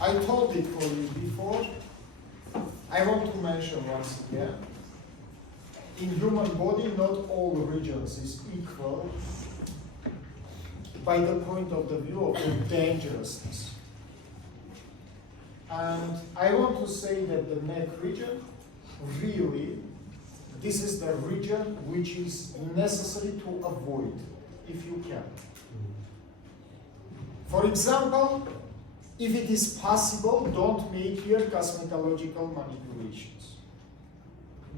I told it for you before. I want to mention once again. In human body, not all regions is equal by the point of the view of the dangerousness. And I want to say that the neck region, really, this is the region which is necessary to avoid, if you can. For example, if it is possible, don't make here cosmetological manipulations,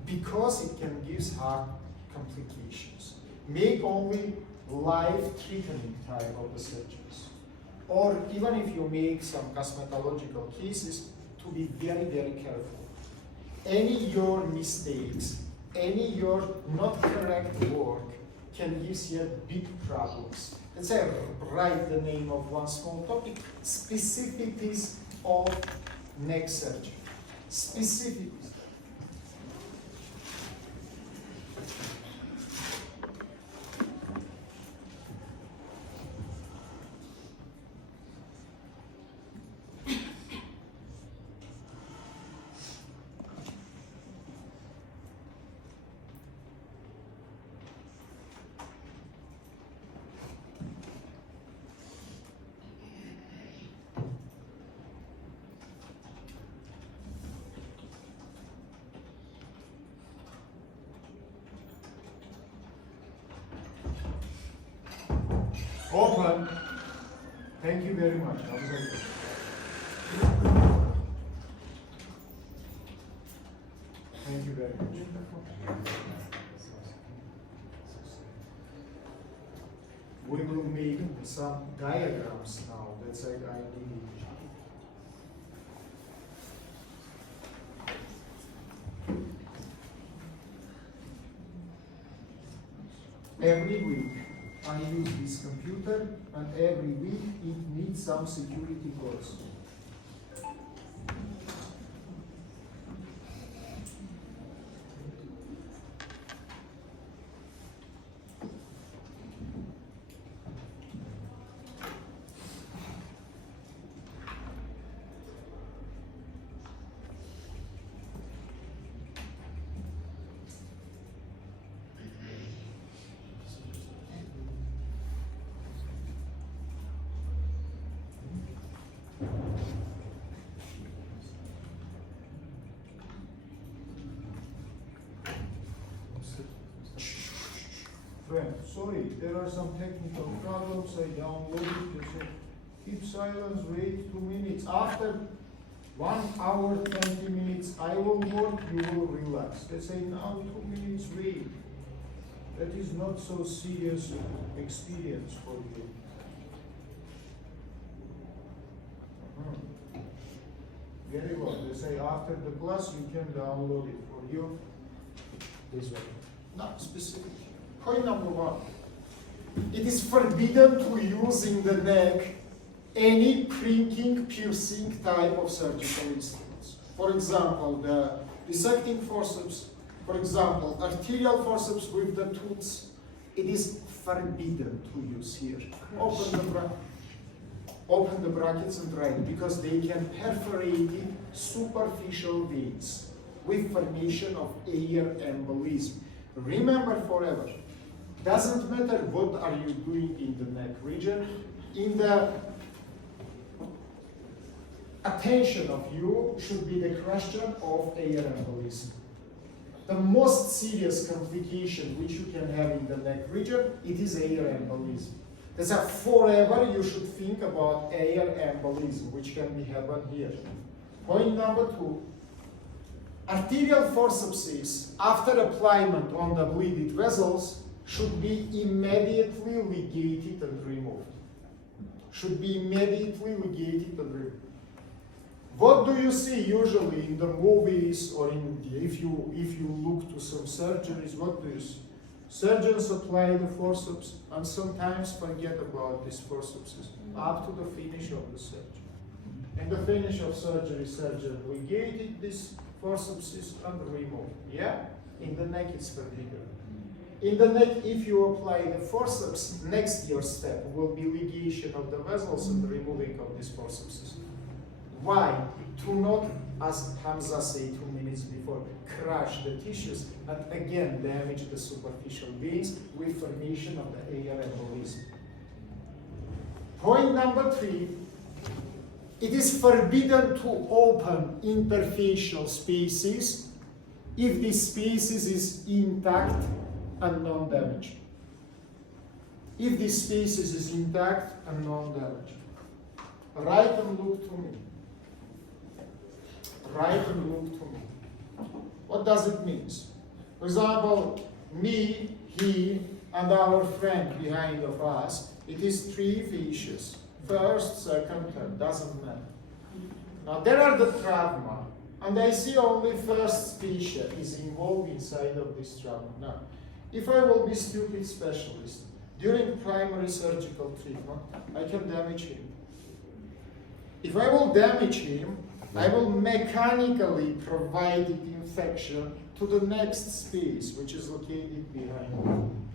because it can give heart complications. Make only life-threatening type of the surgeries. Or even if you make some cosmetological cases, to be very, very careful. Any your mistakes, any your not correct work can give you big problems. Let's say write the name of one small topic, specificities of neck surgery. Specificities. Open. Thank you very much. Thank you very much. We will make some diagrams now. That's like I need. Every week I use this computer, and every week it needs some security codes. Friend, sorry, there are some technical problems. I downloaded it. They said, keep silence, wait 2 minutes. After 1 hour, 20 minutes, I will work, you will relax. They say, now 2 minutes, wait. That is not so serious experience for you. Very well. They say, after the class, you can download it for you. This way. Not specific. Point number 1. It is forbidden to use in the neck any prinking, piercing type of surgical instruments. For example, the dissecting forceps, for example, arterial forceps with the tools, it is forbidden to use here. Open the brackets and write, because they can perforate superficial veins with formation of air embolism. Remember forever, doesn't matter what are you doing in the neck region, in the attention of you should be the question of air embolism. The most serious complication which you can have in the neck region, it is air embolism. That's why forever you should think about air embolism, which can be happen here. Point number 2. Arterial forceps, after appliement on the bleeded vessels, should be immediately ligated and removed. Should be immediately ligated and removed. What do you see usually in the movies, or if you look to some surgeries? What do you see? Surgeons apply the forceps and sometimes forget about these forceps up to the finish of the surgery. In the finish of surgery, surgeon ligated these forceps and removed. Yeah? In the neck it's forbidden. In the neck, if you apply the forceps, next your step will be ligation of the vessels and removing of these forceps. Why? To not, as Hamza said 2 minutes before, crush the tissues and again damage the superficial veins with formation of the AR embolism. Point number 3, it is forbidden to open interfacial spaces if the spaces is intact and non-damaged. If the spaces is intact and non-damaged. Write and look to me. Write and look to me. What does it mean? For example, me, he, and our friend behind of us, it is 3 fascias. First, second, third, doesn't matter. Now there are the trauma, and I see only first fascia is involved inside of this trauma. Now, if I will be stupid specialist, during primary surgical treatment, I can damage him. If I will damage him, I will mechanically provide the infection to the next space, which is located behind him.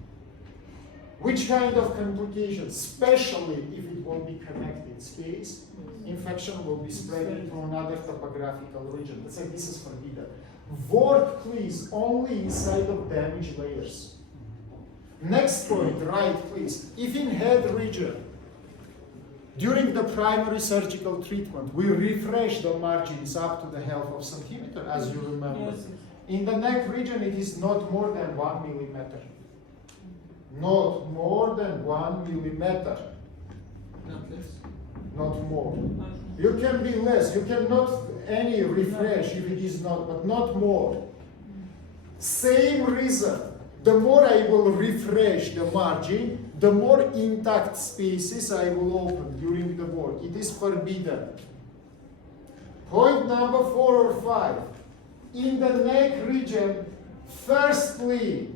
Which kind of complications, especially if it will be connected space, infection will be spread into another topographical region. Let's say this is forbidden. Work, please, only inside of damaged layers. Next point, right, please. If in head region, during the primary surgical treatment, we refresh the margins up to the half of centimeter, as you remember. Yes. In the neck region, it is not more than 1 millimeter. Not more than 1 millimeter. Not less. Not more. You can be less. You cannot any refresh if it is not, but not more. Same reason. The more I will refresh the margin, the more intact spaces I will open during the work. It is forbidden. Point number 4 or 5. In the neck region, firstly,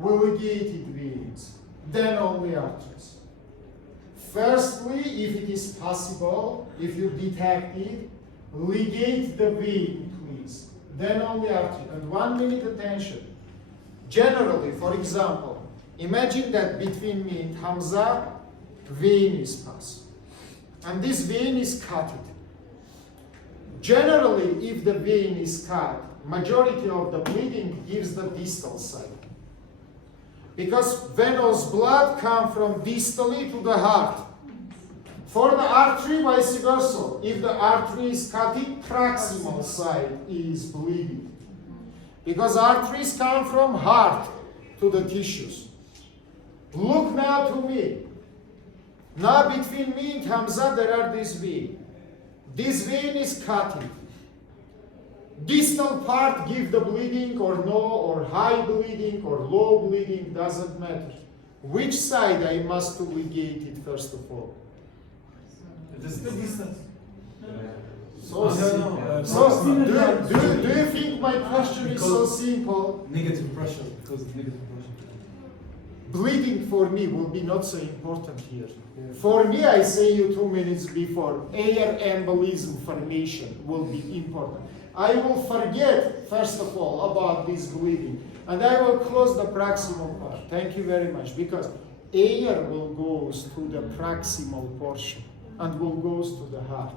ligated veins, then only arteries. Firstly, if it is possible, if you detect it, ligate the vein, please. Then only artery. And 1 minute attention. Generally, for example, imagine that between me and Hamza, vein is passed. And this vein is cut. Generally, if the vein is cut, majority of the bleeding gives the distal side. Because venous blood comes from distally to the heart. For the artery, vice versa. If the artery is cut, proximal side is bleeding. Because arteries come from heart to the tissues. Look now to me. Now between me and Hamza there are this vein. This vein is cutting. Distal part give the bleeding or no, or high bleeding or low bleeding, doesn't matter. Which side I must ligate it first of all? It is the distance. So No, simple. no. So, do you think my question is so simple? Negative pressure, because of negative pressure. Bleeding for me will be not so important here. For me, I say you 2 minutes before, air embolism formation will be important. I will forget, first of all, about this bleeding, and I will close the proximal part. Thank you very much, because air will goes to the proximal portion and will goes to the heart.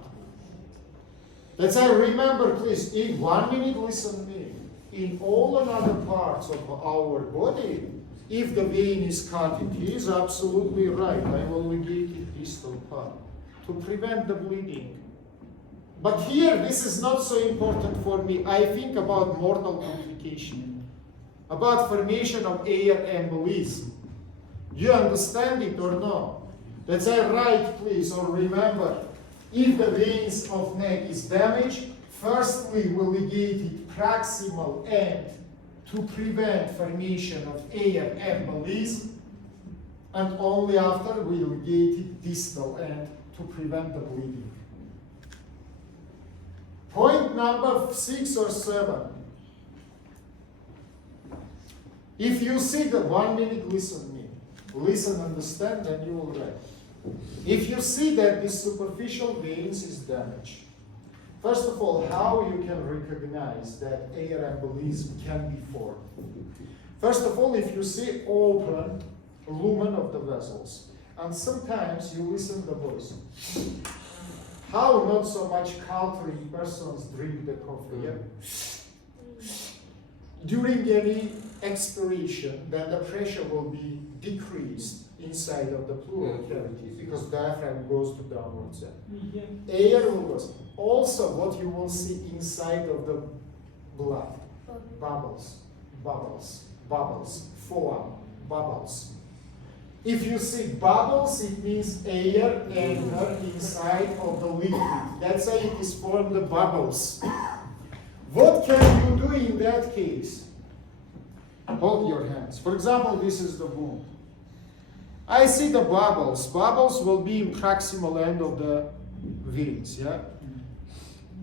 Let's say, remember, please, in 1 minute, listen to me. In all another parts of our body, if the vein is cut, he is absolutely right. I will ligate it distal part to prevent the bleeding. But here, this is not so important for me. I think about mortal complication, about formation of air embolism. You understand it or no? Let's say, right, please, or remember, if the veins of neck is damaged, firstly we ligate it proximal end to prevent formation of air embolism, and only after we ligate it distal end to prevent the bleeding. Point number 6 or 7. If you see the 1 minute, listen me. Listen, understand, then you will write. If you see that the superficial veins is damaged, first of all, how you can recognize that air embolism can be formed? First of all, if you see open lumen of the vessels, and sometimes you listen to the voice. How not so much cultured persons drink the coffee. Yeah? During any expiration, then the pressure will be decreased inside of the pleural cavity because diaphragm goes to downwards. Yeah? Air will go. Also, what you will see inside of the blood, bubbles, bubbles, bubbles, foam, bubbles. If you see bubbles, it means air enter inside of the liquid. That's why it is formed the bubbles. What can you do in that case? Hold your hands. For example, this is the wound. I see the bubbles. Bubbles will be in proximal end of the veins. Yeah.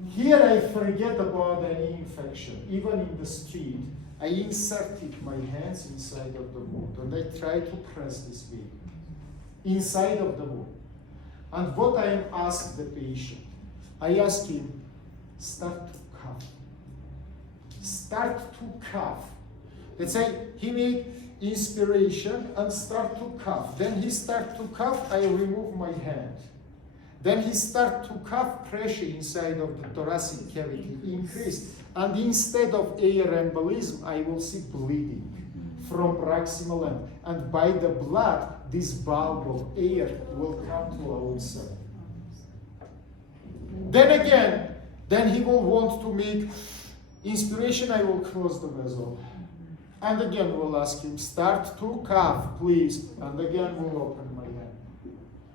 Here I forget about any infection. Even in the street, I inserted my hands inside of the wound and I try to press this vein inside of the wound. And what I ask the patient, I ask him, start to cough. Start to cough. Let's say he made inspiration and start to cough. Then he start to cough, I remove my hand. Then he start to cough, pressure inside of the thoracic cavity increased. And instead of air embolism, I will see bleeding from proximal end. And by the blood, this bulb of air will come to outside. Then again, then he will want to make inspiration, I will close the vessel. And again, we'll ask him, start to cough, please. And again, we'll open my hand.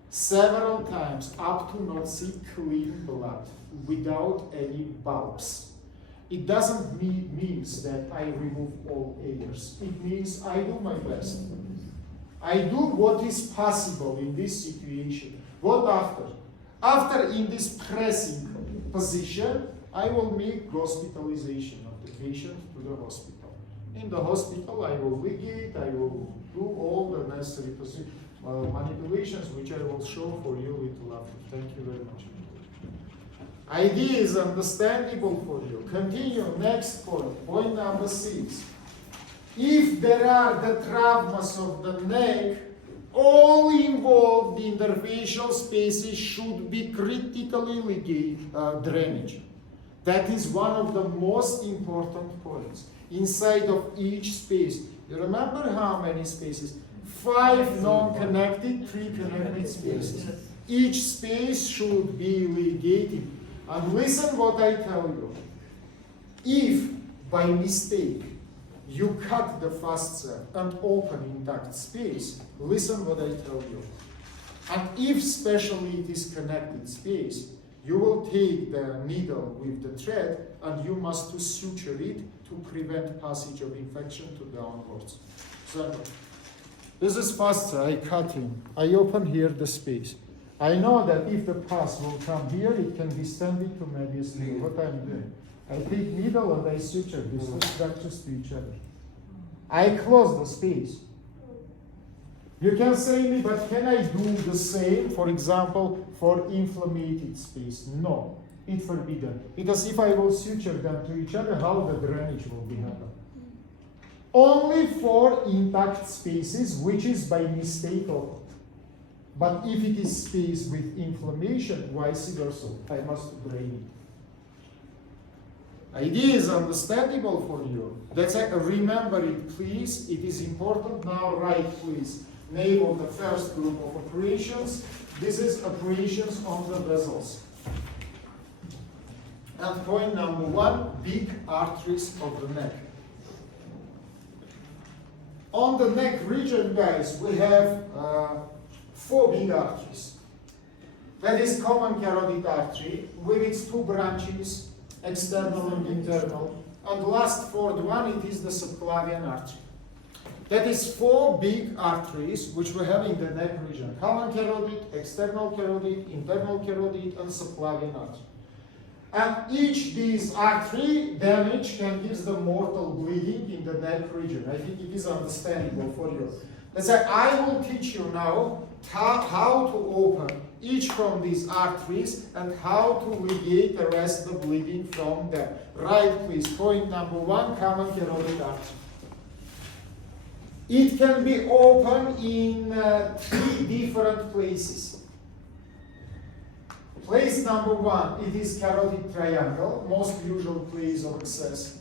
Several times, up to not see clean blood, without any bulbs. It doesn't mean that I remove all airs. It means I do my best. I do what is possible in this situation. What after? After in this pressing position, I will make hospitalization of the patient to the hospital. In the hospital, I will ligate, I will do all the necessary manipulations, which I will show for you with laughter. Thank you very much. Idea is understandable for you. Continue, next point, point number 6. If there are the traumas of the neck, all involved interfacial spaces should be critically drained. That is one of the most important points. Inside of each space, you remember how many spaces? 5 non-connected, 3 connected spaces. Each space should be ligated. And listen what I tell you. If by mistake you cut the fascia and open intact space, listen what I tell you. And if especially it is connected space, you will take the needle with the thread and you must to suture it to prevent passage of infection to downwards. So this is fascia, I cut in. I open here the space. I know that if the pus will come here, it can be sent to medius. What I'm doing, I take needle and I suture these two structures to each other. I close the space. You can say me, but can I do the same, for example, for inflamed space? No, it's forbidden. Because if I will suture them to each other, how the drainage will be handled? Only for intact spaces, which is by mistake opened. But if it is space with inflammation, vice versa, I must drain it. Idea is understandable for you. That's remember it, please. It is important. Now write, please, name of the first group of operations. This is operations on the vessels. And point number 1, big arteries of the neck. On the neck region, guys, we have 4 big arteries. That is common carotid artery with its 2 branches, external and internal. And the last 4th one, it is the subclavian artery. That is 4 big arteries which we have in the neck region. Common carotid, external carotid, internal carotid, and subclavian artery. And each these artery damage can give the mortal bleeding in the neck region. I think it is understandable for you. Let's say I will teach you now how to open each from these arteries and how to ligate, arrest the bleeding from them. Right, please. Point number 1, common carotid artery. It can be opened in 3 different places. Place number 1, it is carotid triangle, most usual place of access.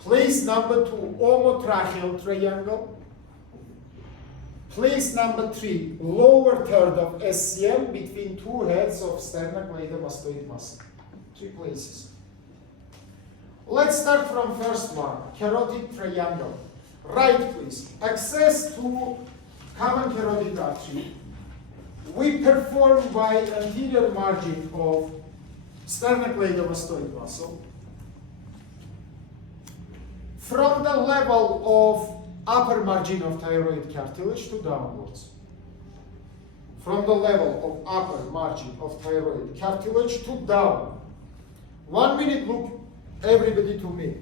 Place number 2, omotracheal triangle. Place number 3, lower third of SCM between two heads of sternocleidomastoid muscle. 3 places. Let's start from first one, carotid triangle. Right, please. Access to common carotid artery. We perform by anterior margin of sternocleidomastoid muscle. From the level of upper margin of thyroid cartilage to downwards. From the level of upper margin of thyroid cartilage to down. 1 minute, look everybody to me.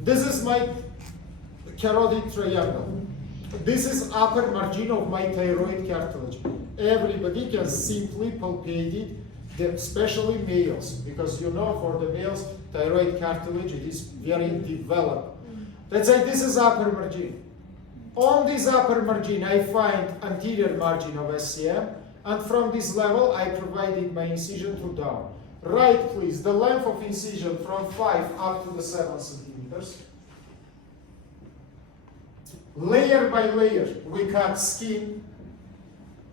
This is my carotid triangle. This is upper margin of my thyroid cartilage. Everybody can simply palpate it, especially males, because you know for the males, thyroid cartilage, it is very developed. Let's say this is upper margin. On this upper margin, I find anterior margin of SCM, and from this level, I provided my incision to down. Right, please, the length of incision from 5 up to the 7 centimeters. Layer by layer, we cut skin,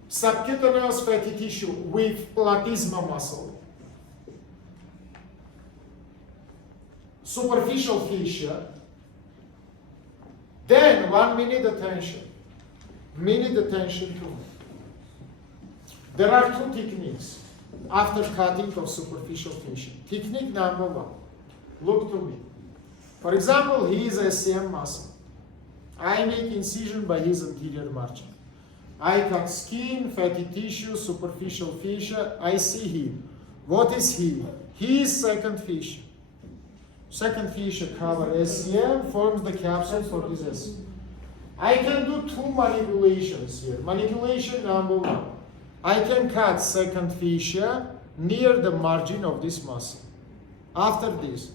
subcutaneous fatty tissue with platysma muscle, superficial fascia. Then 1 minute attention. Minute attention to me. There are 2 techniques after cutting of superficial fascia. Technique number 1. Look to me. For example, he is SCM muscle. I make incision by his anterior margin. I cut skin, fatty tissue, superficial fascia. I see him. What is he? He is second fascia. Second fascia cover SCM, forms the capsule for this SCM. I can do 2 manipulations here. Manipulation number 1. I can cut second fascia near the margin of this muscle. After this,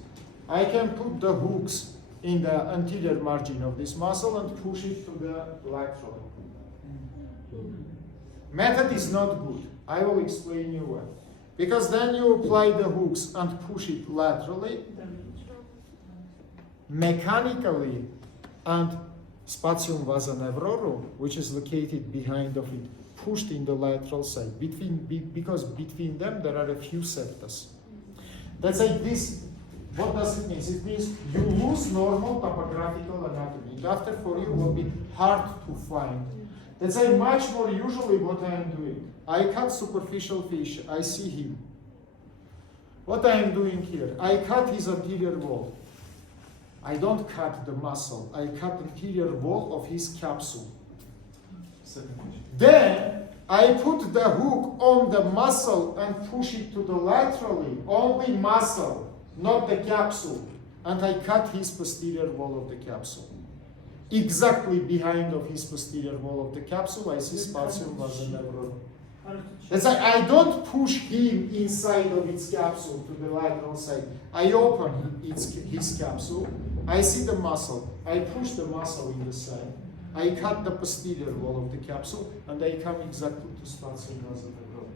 I can put the hooks in the anterior margin of this muscle and push it to the lateral. Method is not good. I will explain you why. Because then you apply the hooks and push it laterally, mechanically, and spatium vasa nevrorum, which is located behind of it, pushed in the lateral side. Because between them there are a few septas. That's like this. What does it mean? It means you lose normal topographical anatomy. And after for you will be hard to find. That's like much more usually what I am doing. I cut superficial fascia. I see him. What I am doing here, I cut his anterior wall. I don't cut the muscle. I cut anterior wall of his capsule. Then I put the hook on the muscle and push it to the laterally. Only muscle, not the capsule. And I cut his posterior wall of the capsule. Exactly behind of his posterior wall of the capsule, I see spatium vasa nevrorum. That's why I don't push him inside of its capsule to the lateral side. I open his capsule. I see the muscle. I push the muscle in the side. I cut the posterior wall of the capsule, and I come exactly to spatium vasa nevrorum.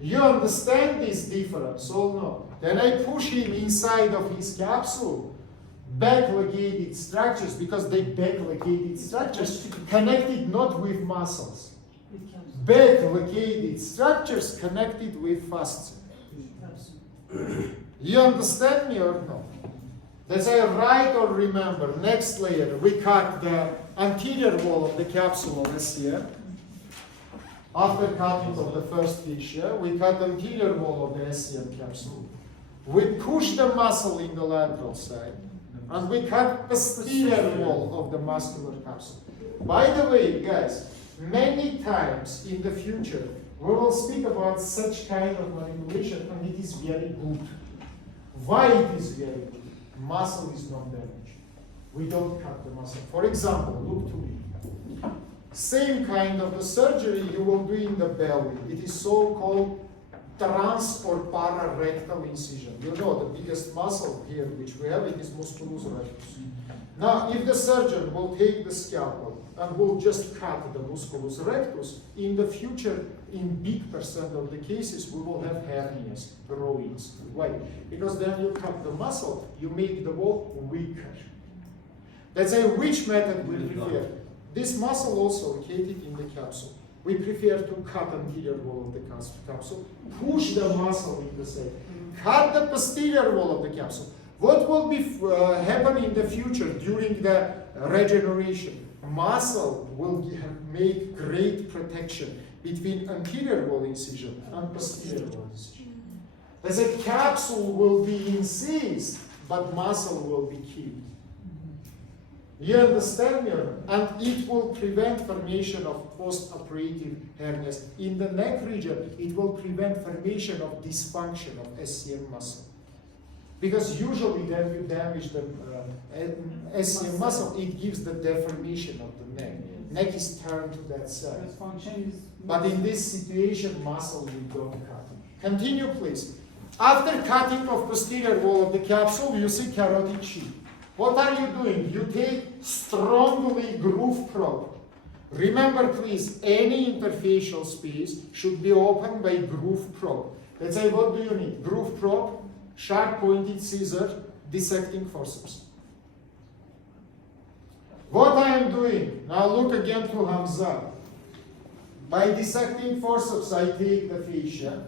You understand this difference or no? Then I push him inside of his capsule. Back-ligated structures, because they back-ligated structures connected not with muscles. Back-ligated structures connected with fascia. You understand me or no? Let's say write or remember. Next layer, we cut the anterior wall of the capsule of SCM. After cutting of the first fascia, we cut the anterior wall of the SCM capsule. We push the muscle in the lateral side. And we cut posterior wall of the muscular capsule. By the way, guys, many times in the future, we will speak about such kind of manipulation, and it is very good. Why it is very good? Muscle is not damaged. We don't cut the muscle. For example, look to me. Same kind of a surgery you will do in the belly. It is so-called trans or pararectal incision. You know, the biggest muscle here which we have, it is musculus rectus. Now, if the surgeon will take the scalpel and will just cut the musculus rectus, in the future, in big percent of the cases, we will have hernias, growings. Why? Because then you cut the muscle, you make the wall weaker. Let's say which method we prefer. This muscle also located in the capsule. We prefer to cut anterior wall of the capsule, push the muscle in the side, cut the posterior wall of the capsule. What will be happen in the future during the regeneration? Muscle will make great protection between anterior wall incision and posterior wall incision. As a capsule will be incised, but muscle will be kept. You understand me? And it will prevent formation of post-operative hernias. In the neck region, it will prevent formation of dysfunction of SCM muscle. Because usually when you damage the SCM muscle, it gives the deformation of the neck. Neck is turned to that side. But in this situation, muscle we don't cut. Continue, please. After cutting of posterior wall of the capsule, you see carotid sheath. What are you doing? You take strongly groove probe. Remember, please, any interfacial space should be opened by groove probe. Let's say, what do you need? Groove probe, sharp pointed scissor, dissecting forceps. What I am doing, now look again to Hamza. By dissecting forceps, I take the fascia,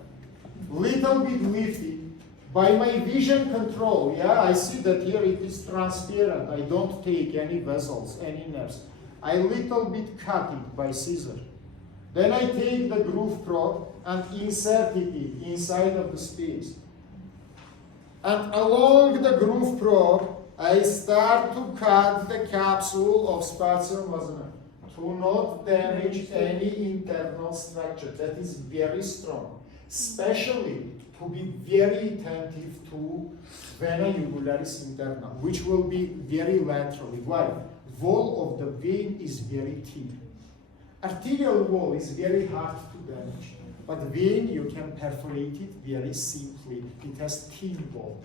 little bit lifted. By my vision control, yeah, I see that here it is transparent. I don't take any vessels, any nerves. I little bit cut it by scissor. Then I take the groove probe and insert it inside of the space. And along the groove probe, I start to cut the capsule of Spartium Mazana to not damage any internal structure. That is very strong, especially to be very attentive to vena jugularis interna, which will be very laterally. Why? Wall of the vein is very thin. Arterial wall is very hard to damage, but vein you can perforate it very simply. It has thin wall.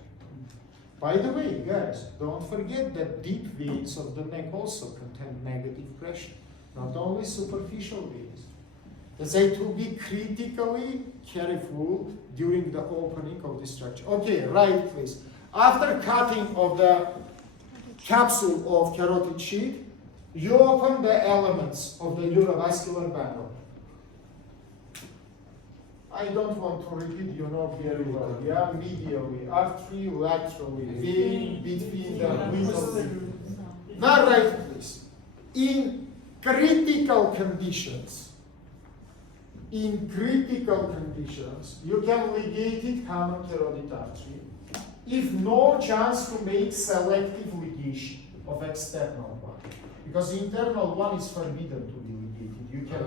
By the way, guys, don't forget that deep veins of the neck also contain negative pressure, not only superficial veins. Let's say to be critically careful during the opening of the structure. Okay, right, please. After cutting of the capsule of carotid sheath, you open the elements of the neurovascular bundle. I don't want to repeat, you know very well. Yeah, medially, artery, laterally, vein between the middle. Now, right, please. In critical conditions, you can ligate it common carotid artery if no chance to make selective ligation of external one. Because internal one is forbidden to be ligated. You can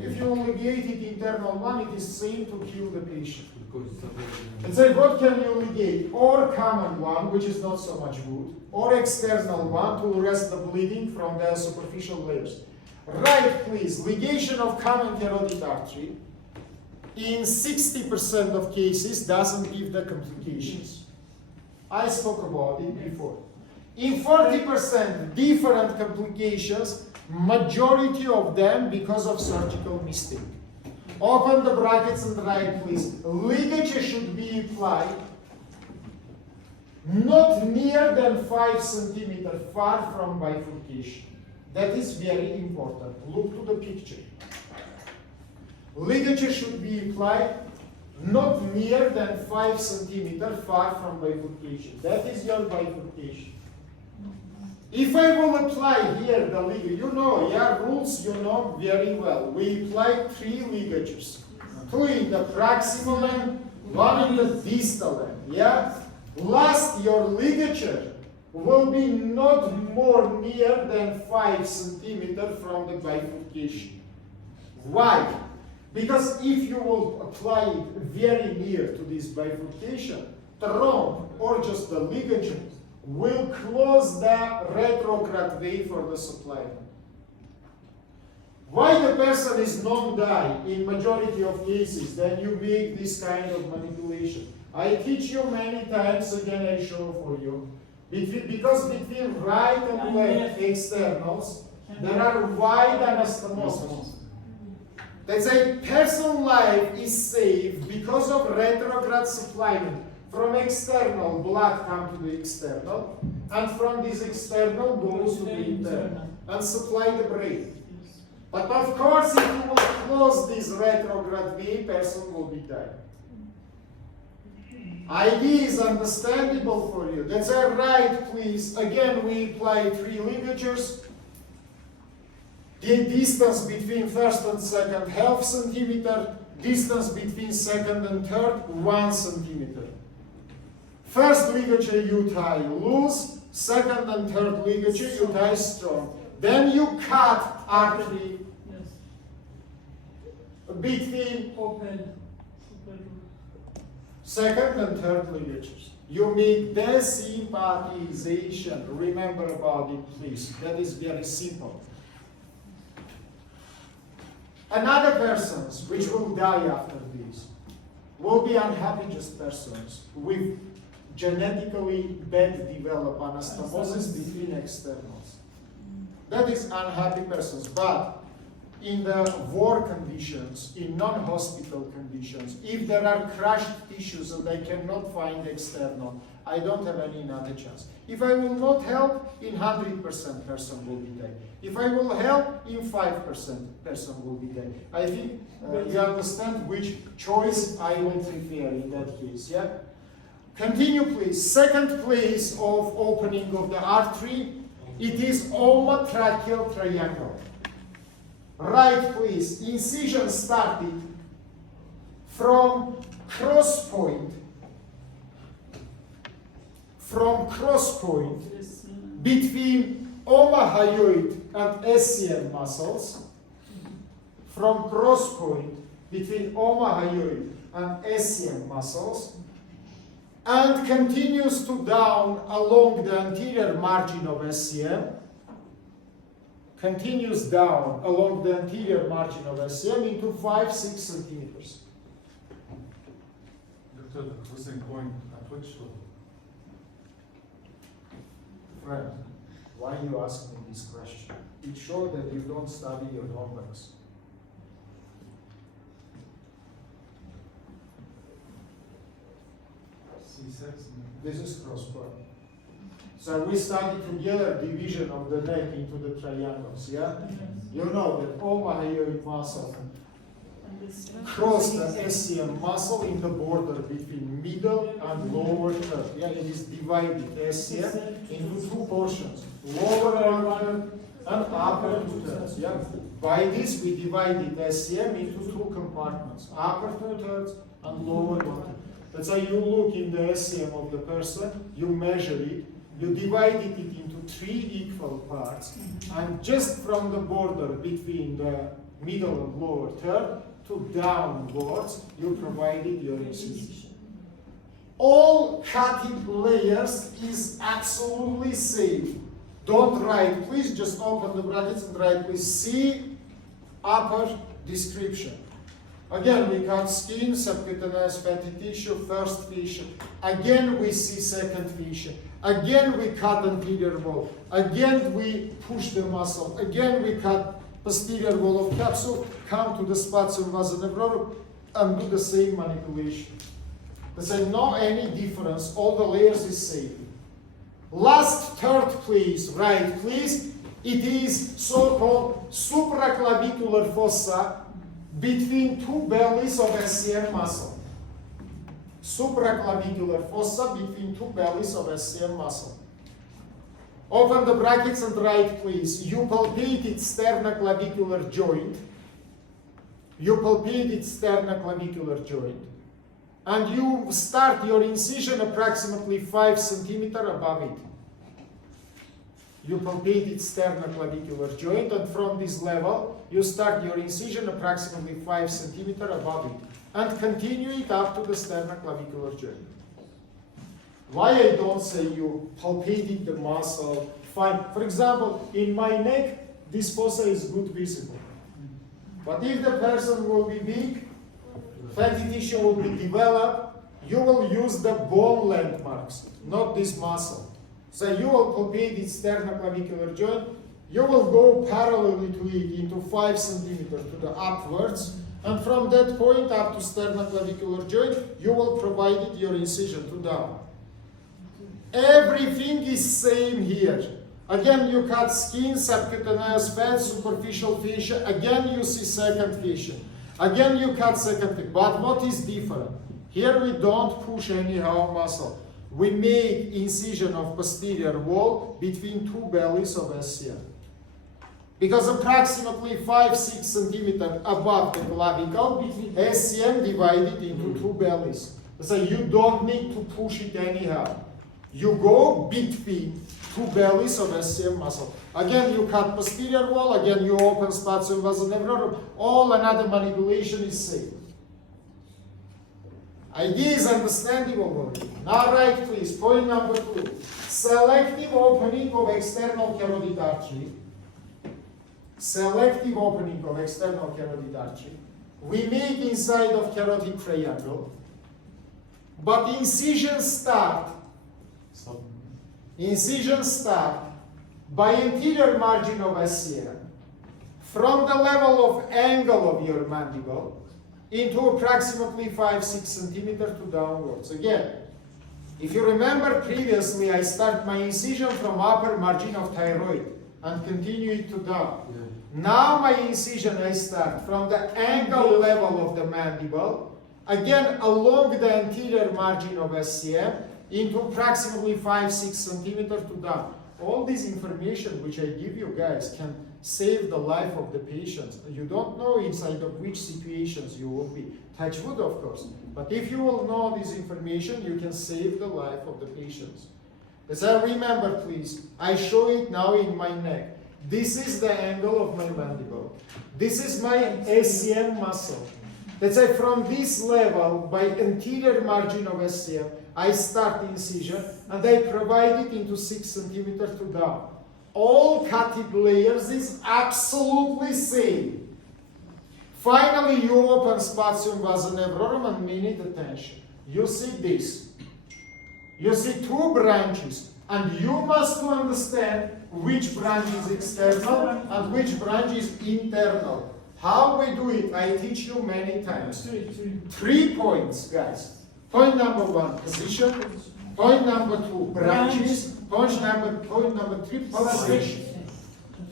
if you ligate it internal one, it is same to kill the patient. And so what can you ligate? Or common one, which is not so much good, or external one to arrest the bleeding from the superficial layers. Right, please. Ligation of common carotid artery in 60% of cases doesn't give the complications. I spoke about it before. In 40% different complications, majority of them because of surgical mistake. Open the brackets and write, please. Ligature should be applied not near than 5 centimeters far from bifurcation. That is very important. Look to the picture. Ligature should be applied not near than 5 centimeters far from bifurcation. That is your bifurcation. If I will apply here the ligature, you know, yeah, rules you know very well. We apply 3 ligatures. 2 in the proximal end, 1 in the distal end. Yeah? Last, your ligature will be not more near than 5 centimeters from the bifurcation. Why? Because if you will apply it very near to this bifurcation, the rhomb or just the ligature will close the retrograde way for the supply. Why the person is non-die in majority of cases, then you make this kind of manipulation. I teach you many times, again I show for you. Because between right and left externals, There are wide anastomosis. They say person life is saved because of retrograde supplying. From external, blood comes to the external, and from this external goes to the internal, and supply the brain. But of course, if you will close this retrograde vein, person will be dead. Idea is understandable for you. That's all right, please. Again, we apply 3 ligatures. The distance between first and second, 0.5 centimeter. Distance between second and third, 1 centimeter. First ligature you tie loose, second and third ligature you tie strong. Then you cut artery between second and third ligatures. You make desympathization. Remember about it, please. That is very simple. Another persons which will die after this will be unhappy just persons with genetically bad developed anastomosis between externals. That is unhappy persons. But in the war conditions, in non-hospital conditions, if there are crushed tissues and they cannot find external, I don't have any other chance. If I will not help, in 100% person will be dead. If I will help, in 5% person will be dead. I think you understand which choice I will prefer in that case, yeah? Continue, please. Second place of opening of the artery, it is omotracheal triangle. Right, please. Incision started from cross point between omohyoid and SCM muscles, from cross point between omohyoid and SCM muscles, and continues to down along the anterior margin of SCM, continues down along the anterior margin of SCM into 5-6 centimeters. Doctor, the crossing point at which level? Friend, why you ask me this question? It shows that you don't study your homeworks. C6. This is cross point. So we study together division of the neck into the triangles, yeah? You know that omohyoid muscle cross the SCM muscle in the border between middle and lower third. Yeah, it is divided SCM into 2 portions, lower 1/3 and upper 2/3. Yeah. By this we divided SCM into 2 compartments, upper 2/3 and lower 1/3. That's how you look in the SCM of the person, you measure it, you divided it into 3 equal parts, and just from the border between the middle and lower third to downwards, you provided your incision. All cutting layers is absolutely safe. Don't write, please just open the brackets and write, please, see upper description. Again, we cut skin, subcutaneous fatty tissue, first fissure. Again, we see second fissure. Again, we cut anterior wall. Again, we push the muscle. Again, we cut posterior wall of capsule, come to the spatium vasa nevrorum, and do the same manipulation. There's no any difference. All the layers is same. Last third, please. Right, please. It is so-called supraclavicular fossa between 2 bellies of SCM muscle. Supraclavicular fossa between 2 bellies of SCM muscle. Open the brackets and write, please. You palpated sternoclavicular joint. You palpated sternoclavicular joint. And you start your incision approximately 5 centimeters above it. You palpated sternoclavicular joint, and from this level, you start your incision approximately 5 centimeters above it. And continue it up to the sternoclavicular joint. Why I don't say you palpated the muscle, fine. For example, in my neck, this fossa is good visible. But if the person will be big, fatty tissue will be developed, you will use the bone landmarks, not this muscle. So you will palpate the sternoclavicular joint, you will go parallelly to it into 5 centimeters to the upwards, and from that point up to sternoclavicular joint, you will provide your incision to down. Everything is same here. Again, you cut skin, subcutaneous fat, superficial fascia. Again, you see second fascia. Again, you cut second fascia. But what is different? Here we don't push anyhow muscle. We make incision of posterior wall between two bellies of SCM. Because approximately 5-6 centimeters above the clavicle, SCM divided into two bellies. So you don't need to push it anyhow. You go between two bellies of SCM muscle. Again, you cut posterior wall, again you open spatium vasonephrorum. All another manipulation is same. Idea is understandable. Now write please, point number 2. Selective opening of external carotid artery. Selective opening of external carotid artery. We make inside of carotid triangle. But incision start. Stop. Incision start by anterior margin of SCM from the level of angle of your mandible into approximately 5-6 centimeters to downwards. Again, if you remember previously, I start my incision from upper margin of thyroid and continue it to down. Yeah. Now my incision I start from the angle level of the mandible, again along the anterior margin of SCM into approximately 5-6 centimeters to down. All this information which I give you guys can save the life of the patient. You don't know inside of which situations you will be. Touch wood, of course. But if you will know this information, you can save the life of the patients. As I remember, please, I show it now in my neck. This is the angle of my mandible. This is my SCM muscle. Let's say from this level, by anterior margin of SCM, I start incision and I provide it into 6 centimeters to down. All cutted layers is absolutely same. Finally, you open spatium vasonephrorum and minute attention. You see this. You see two branches, and you must understand which branch is external and which branch is internal. How we do it, I teach you many times. 3 points, guys. Point number 1, position. Point number 2, branches. Point number 3, position.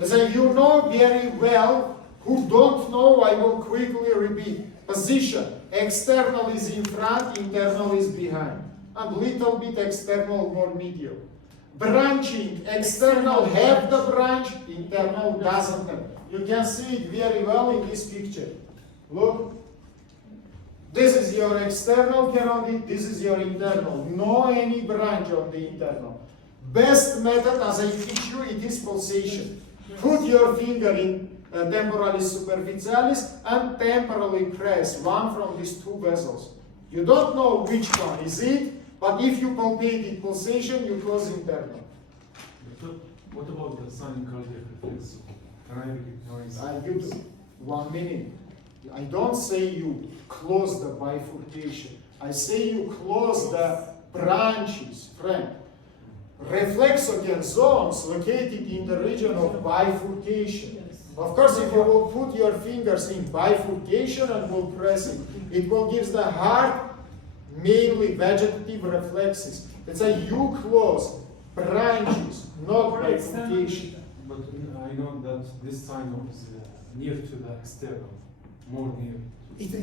So you know very well. Who don't know, I will quickly repeat. Position. External is in front, internal is behind. And little bit external, more medial. Branching. External have the branch, internal doesn't have. You can see it very well in this picture. Look. This is your external carotid, this is your internal. No any branch on the internal. Best method, as I teach you, it is pulsation. Put your finger in temporalis superficialis and temporally press one from these two vessels. You don't know which one is it, but if you palpate it pulsation, you close internal. What about the sign cardiac reflex? Can I recognize? You do. 1 minute. I don't say you close the bifurcation. I say you close the branches, friend. Reflexogen zones located in the region of bifurcation. Of course, if you will put your fingers in bifurcation and will press it, it will give the heart mainly vegetative reflexes. It's a you close branches, not bifurcation. But I know that this sign is near to the external, more near.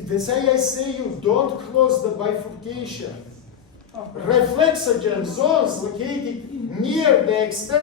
That's why I say you don't close the bifurcation. Reflexogen zones located near the external